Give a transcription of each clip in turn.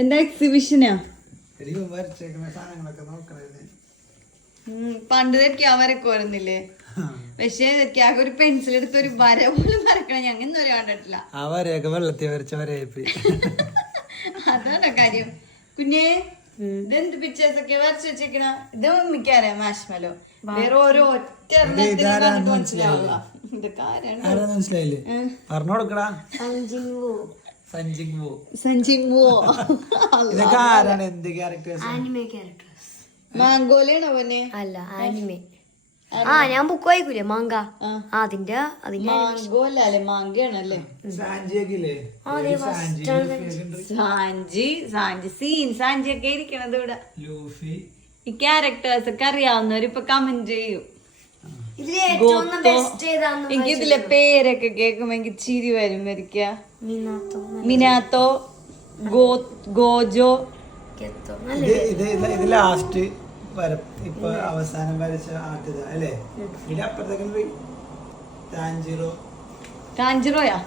എന്താ എക്സിബിഷനാ? പണ്ട് തെറ്റിയാ വരക്ക് വരുന്നില്ലേ? പക്ഷെ തെറ്റിയാകെ ഒരു പെൻസിൽ എടുത്ത് ഒരു വര പോലും വരക്കണം ഞാൻ ഇന്നും വരെ കണ്ടിട്ടില്ല. ആ വരയൊക്കെ വെള്ളത്തിൽ വരച്ച വരയായി. അതാണോ കാര്യം? കുഞ്ഞേ ഇതെന്ത് പിക്ചേഴ്സ് ഒക്കെ വരച്ച് വെച്ചേക്കണ? ഇത് മിക്കറിയാം മാഷ്മലോ. വേറെ ഓരോ ഒറ്റ മനസ്സിലായില്ലേ? പറഞ്ഞു കൊടുക്കടാ. ഇതൊക്കെ ആരാണ്? എന്ത് ക്യാരക്ടേഴ്സ്? മാംഗോലാണോ അവനെ? അല്ല, ആനിമേ. ഞാൻ ബുക്ക് വായിക്കൂലേ, മാങ്ക. അതിന്റെ മാംഗോല്ലേ? മാങ്കയാണല്ലേ? സാഞ്ചി ഒക്കെ ഇരിക്കണത് ഇവിടെ. ഈ ക്യാരക്ടേഴ്സ് ഒക്കെ അറിയാവുന്നവരിപ്പൊ കമന്റ് ചെയ്യും. എനിക്ക് ഇതിലെ പേരൊക്കെ കേൾക്കുമ്പോ എനിക്ക് ചിരി വരും. വരിക്ക മിനാത്തോ, ഗോജോ. ഇത് ലാസ്റ്റ് ഇപ്പൊ അവസാനം വരച്ച ആദ്യത അല്ലേ? ഇതിലപ്പുറത്തേക്ക് പോയി ടാഞ്ചിറോയാ?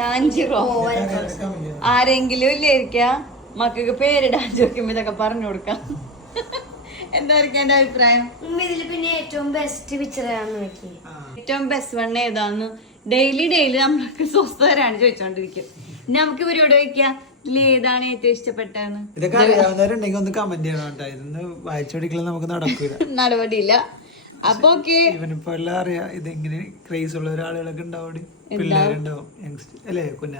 ടാഞ്ചിറോ ആരെങ്കിലും ഇല്ലായിരിക്ക മക്കൾക്ക് പേരിടാൻ ചോദിക്കുമ്പോ ഇതൊക്കെ പറഞ്ഞു കൊടുക്കാം. എന്തായിരിക്കും എന്റെ അഭിപ്രായം? പിന്നെ ഏറ്റവും ബെസ്റ്റ് പിക്ചർ ഏറ്റവും ബെസ്റ്റ് വൺ ഏതാന്ന് ഡെയിലി നമ്മൾക്ക് സ്വസ്ഥരാണ് ചോദിച്ചോണ്ടിരിക്കും. നമുക്ക് ഇവരോട് ചോദിക്കാം ഇതിലേതാണ് ഏറ്റവും ഇഷ്ടപ്പെട്ടതെന്ന്. ഇതൊക്കെ അറിയാവുന്നവരുണ്ടെങ്കിൽ ഒന്ന് കമന്റ് ചെയ്യണം കേട്ടോ. ഇതൊന്ന് വായിച്ചോടിക്കലും നമുക്ക് നടക്കൂല, നടപടിയില്ല. അപ്പൊ ഇവനിപ്പോ എല്ലാം അറിയാം. ഇതെങ്ങനെ ക്രേസ് ഉള്ള ഒരാളുകളൊക്കെ ഉണ്ടാവും, പിള്ളേരുണ്ടാവും അല്ലേ കുഞ്ഞ?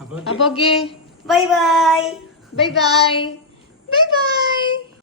അപ്പൊ bye bye bye bye bye bye.